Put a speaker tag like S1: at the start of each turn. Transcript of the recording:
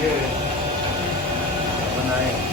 S1: Yeah. Panay.